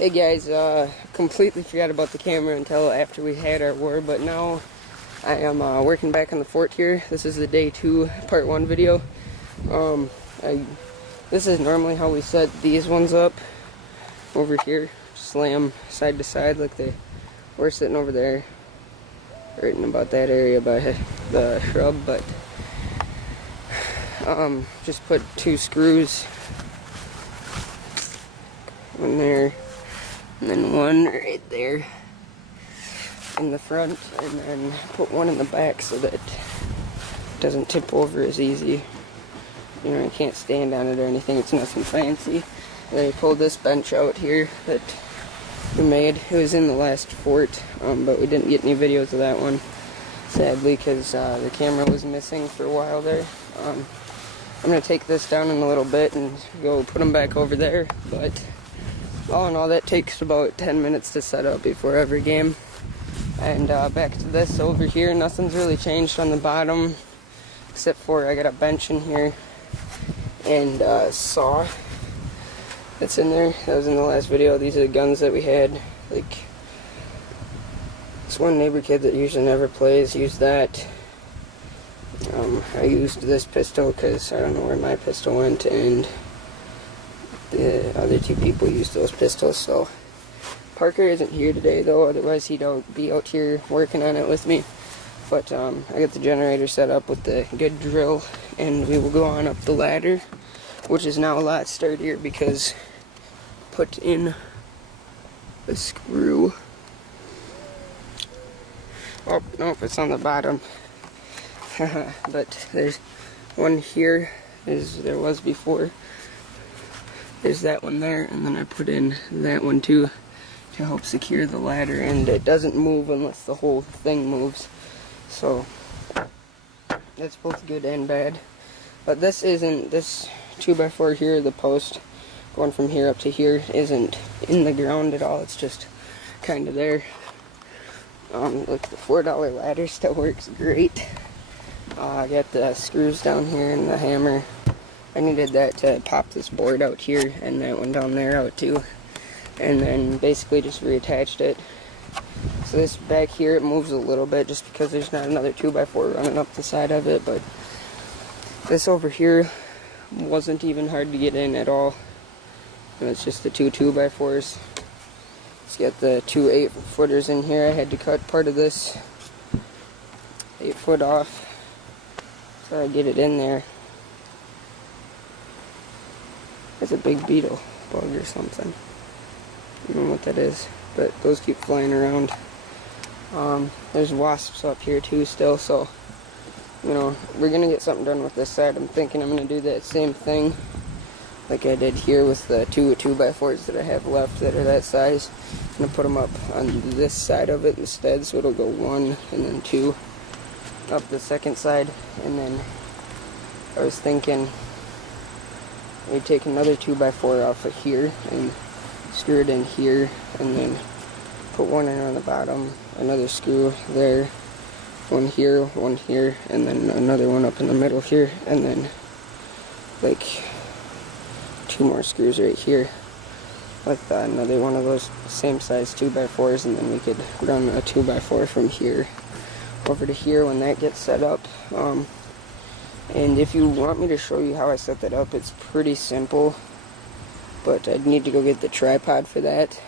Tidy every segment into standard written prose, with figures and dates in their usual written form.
Hey guys, completely forgot about the camera until after we had our war, but now I am working back on the fort here. This is the day 2 part 1 video. This is normally how we set these ones up over here. Just lay them side to side like they were sitting over there, right in about that area by the shrub, but just put 2 screws in there, and then one right there in the front, and then put one in the back so that it doesn't tip over as easy. You know, you can't stand on it or anything, it's nothing fancy. And then I pulled this bench out here that we made. It was in the last fort, but we didn't get any videos of that one, sadly, because the camera was missing for a while there. I'm going to take this down in a little bit and go put them back over there, but all in all, that takes about 10 minutes to set up before every game. And back to this over here, nothing's really changed on the bottom, except for I got a bench in here and a saw that's in there. That was in the last video. These are the guns that we had. Like, this one neighbor kid that usually never plays used that. I used this pistol because I don't know where my pistol went, and the other 2 people used those pistols. So Parker isn't here today though, otherwise he'd be out here working on it with me. But I got the generator set up with the good drill, and we will go on up the ladder, which is now a lot sturdier because put in a screw. Oh nope, it's on the bottom. But there's one here, as there was before. There's that one there, and then I put in that one too to help secure the ladder, and it doesn't move unless the whole thing moves. So that's both good and bad. But this 2x4 here, the post going from here up to here, isn't in the ground at all. It's just kind of there. Look, the $4 ladder still works great. I got the screws down here and the hammer. I needed that to pop this board out here and that one down there out too, and then basically just reattached it. So this back here, it moves a little bit just because there's not another 2x4 running up the side of it, but this over here wasn't even hard to get in at all. And it's just the 2 2x4s. It's got the 2 8-footers in here. I had to cut part of this 8-foot off so I get it in there. It's a big beetle bug or something. I don't know what that is, but those keep flying around. There's wasps up here too still, so you know, we're gonna get something done with this side. I'm thinking I'm gonna do that same thing like I did here with the 2 2x4s that I have left that are that size. I'm gonna put them up on this side of it instead, so it'll go 1 and then 2 up the second side. And then I was thinking we'd take another 2x4 off of here and screw it in here, and then put one in on the bottom, another screw there, one here, and then another one up in the middle here, and then like 2 more screws right here like that, another one of those same size 2x4s, and then we could run a 2x4 from here over to here when that gets set up. And if you want me to show you how I set that up, it's pretty simple, but I'd need to go get the tripod for that.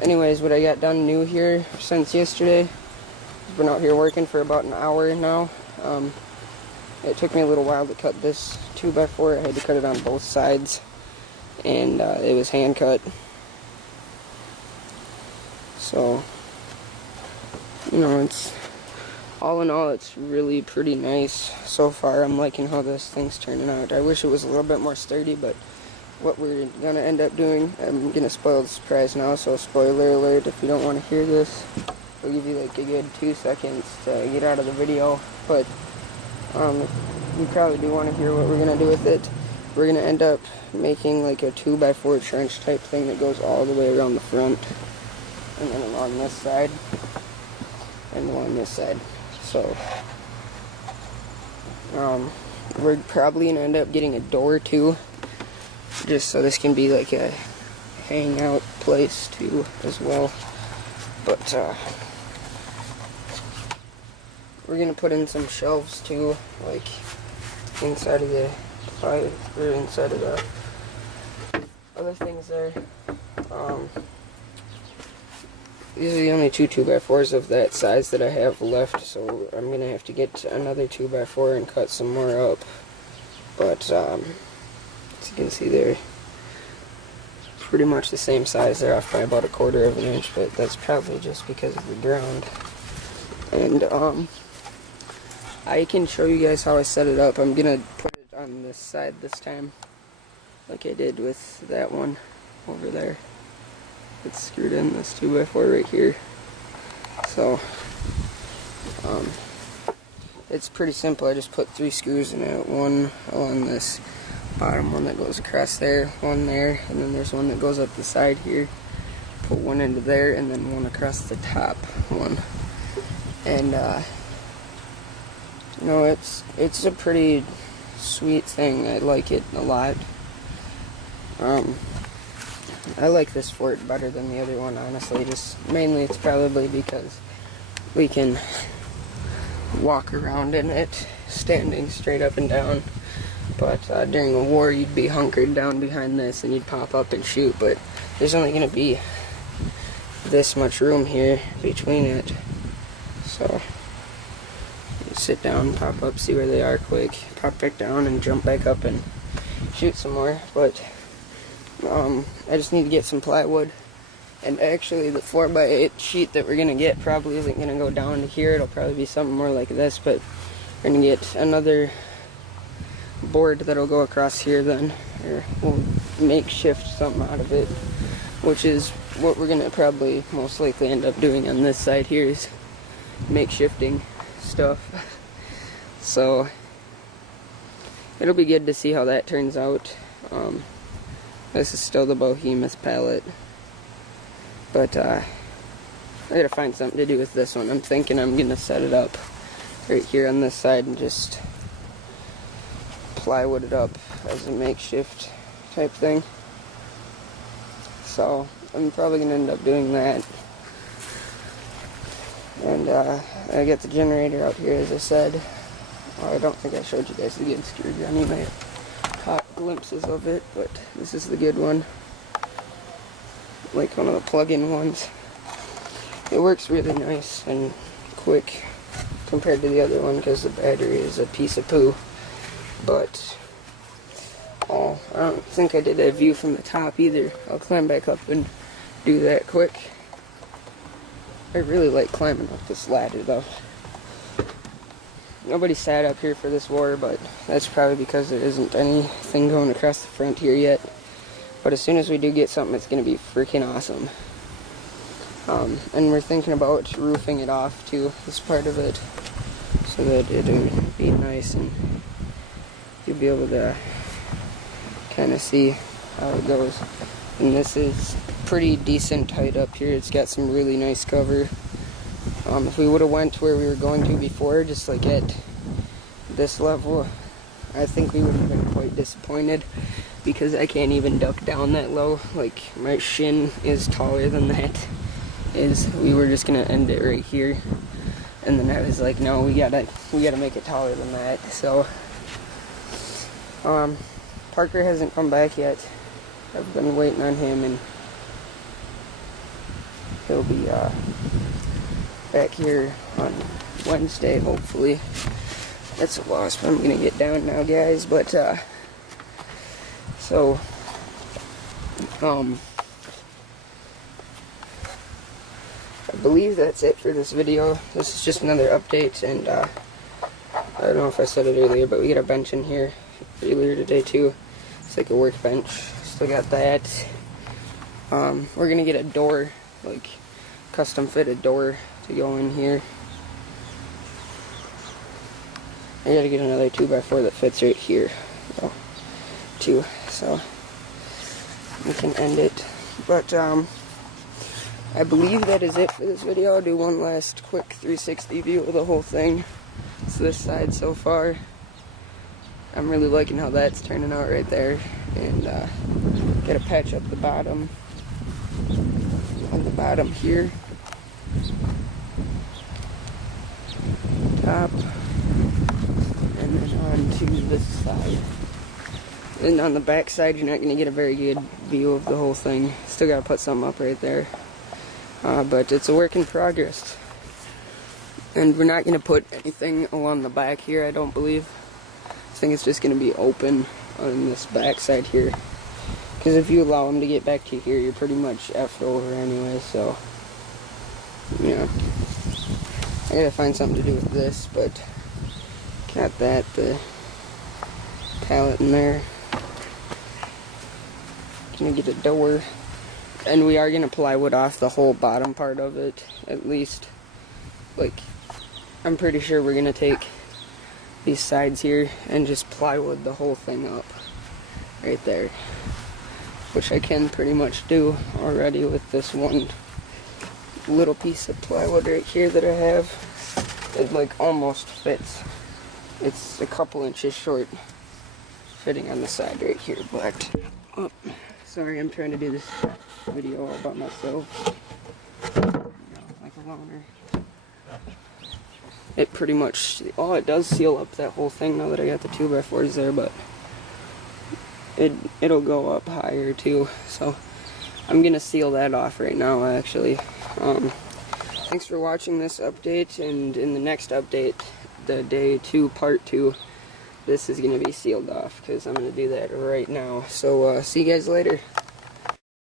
Anyways, what I got done new here since yesterday, I've been out here working for about an hour now. It took me a little while to cut this 2x4. I had to cut it on both sides, and it was hand cut. So, you know, it's all in all, it's really pretty nice so far. I'm liking how this thing's turning out. I wish it was a little bit more sturdy, but what we're going to end up doing, I'm going to spoil the surprise now, so spoiler alert if you don't want to hear this. I'll give you like a good 2 seconds to get out of the video, but you probably do want to hear what we're going to do with it. We're going to end up making like a 2x4 trench type thing that goes all the way around the front, and then along this side, and along this side. So, we're probably going to end up getting a door too, just so this can be like a hangout place too as well. But we're gonna put in some shelves too, like inside of the or inside of the other things there. These are the only two 2x4s of that size that I have left, so I'm gonna have to get another 2x4 and cut some more up. But as you can see, they're pretty much the same size. They're off by about 1/4 of an inch, but that's probably just because of the ground. And I can show you guys how I set it up. I'm gonna put it on this side this time, like I did with that one over there. It's screwed in this 2x4 right here. So it's pretty simple. I just put 3 screws in it. One along this bottom one that goes across there, one there, and then there's one that goes up the side here. Put one into there, and then one across the top one. And you know, it's a pretty sweet thing. I like it a lot. I like this fort better than the other one, honestly. Just mainly it's probably because we can walk around in it standing straight up and down. But during a war, you'd be hunkered down behind this and you'd pop up and shoot. But there's only going to be this much room here between it. So you sit down, pop up, see where they are quick, pop back down and jump back up and shoot some more. But I just need to get some plywood, and actually the 4x8 sheet that we're going to get probably isn't going to go down to here. It'll probably be something more like this, but we're going to get another board that'll go across here then, or we'll makeshift something out of it, which is what we're going to probably most likely end up doing on this side here, is makeshifting stuff. So it'll be good to see how that turns out. This is still the behemoth pallet, but I gotta find something to do with this one. I'm thinking I'm gonna set it up right here on this side and just plywood it up as a makeshift type thing. So I'm probably gonna end up doing that. And I got the generator out here, as I said. I don't think I showed you guys the good screw gun. You may have caught glimpses of it, but this is the good one, like one of the plug-in ones. It works really nice and quick compared to the other one because the battery is a piece of poo. But I don't think I did a view from the top either. I'll climb back up and do that quick. I really like climbing up this ladder though. Nobody sat up here for this war, but that's probably because there isn't anything going across the front here yet. But as soon as we do get something, it's going to be freaking awesome. And we're thinking about roofing it off too, this part of it, so that it'll be nice and you'll be able to kind of see how it goes. And this is pretty decent height up here. It's got some really nice cover. If we would have went to where we were going to before, just like at this level, I think we would have been quite disappointed, because I can't even duck down that low. Like, my shin is taller than that. We were just gonna end it right here, and then I was like, no, we gotta make it taller than that. So Parker hasn't come back yet. I've been waiting on him, and he'll be back here on Wednesday, hopefully. That's a wasp. I'm gonna get down now, guys. But so I believe that's it for this video. This is just another update, and I don't know if I said it earlier, but we got a bench in here earlier today too. It's like a workbench. Still got that. We're gonna get a door, like custom fitted door to go in here. I gotta get another 2x4 that fits right here, too, so we can end it. But I believe that is it for this video. I'll do one last quick 360 view of the whole thing. It's this side so far. I'm really liking how that's turning out right there, and gotta patch up the bottom on the bottom here, top, and then on to this side. And on the back side, you're not going to get a very good view of the whole thing. Still got to put something up right there. But it's a work in progress. And we're not going to put anything along the back here, I don't believe. I think it's just going to be open on this back side here. Because if you allow them to get back to here, you're pretty much effed over anyway, so... yeah. I gotta find something to do with this, but... got that, the pallet in there. Gonna get a door. And we are gonna plywood off the whole bottom part of it, at least. Like, I'm pretty sure we're gonna take these sides here and just plywood the whole thing up. Right there. Which I can pretty much do already with this one little piece of plywood right here that I have. It like almost fits. It's a couple inches short fitting on the side right here, but oh, sorry, I'm trying to do this video all by myself. Like a loner. It pretty much, oh, it does seal up that whole thing now that I got the 2x4s there, but it'll go up higher too, so I'm gonna seal that off right now actually. Thanks for watching this update, and in the next update, the day 2 part 2, this is gonna be sealed off because I'm gonna do that right now. So see you guys later.